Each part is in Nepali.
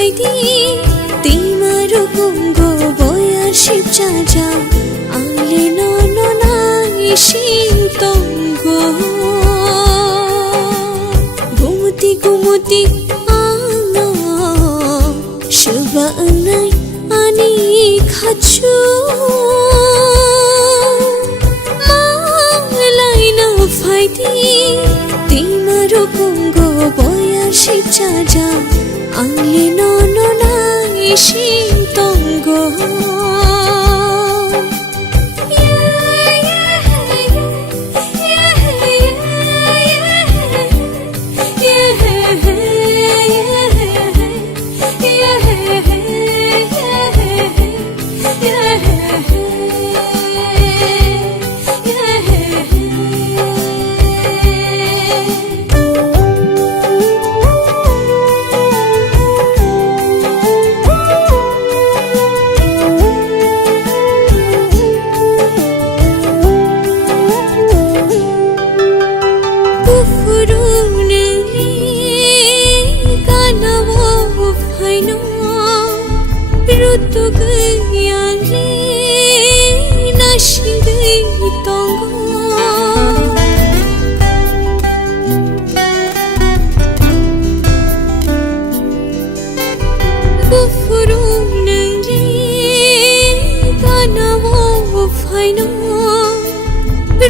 फाइदी तिम्रो कुंगो बोया शिव चाचा आले नो नाई शिवतंगो गुमुती गुमुती आना शुभ नाई आनी खाचु मालाई न फाइदी तिम्रो कुंगो बोया शिव चाचा आले नो नाई शिवतंगो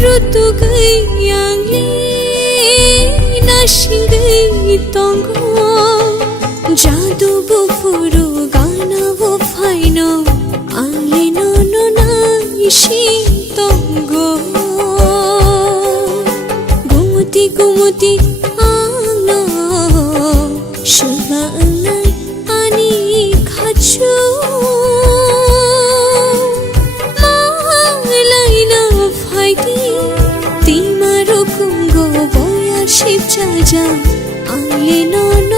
Rutu yang li nashingi tongo jadu bufuru gana wo faino ali no nai shintongo gumuti gumuti ano shubha nai ani khachu Shiv चाचा आले नो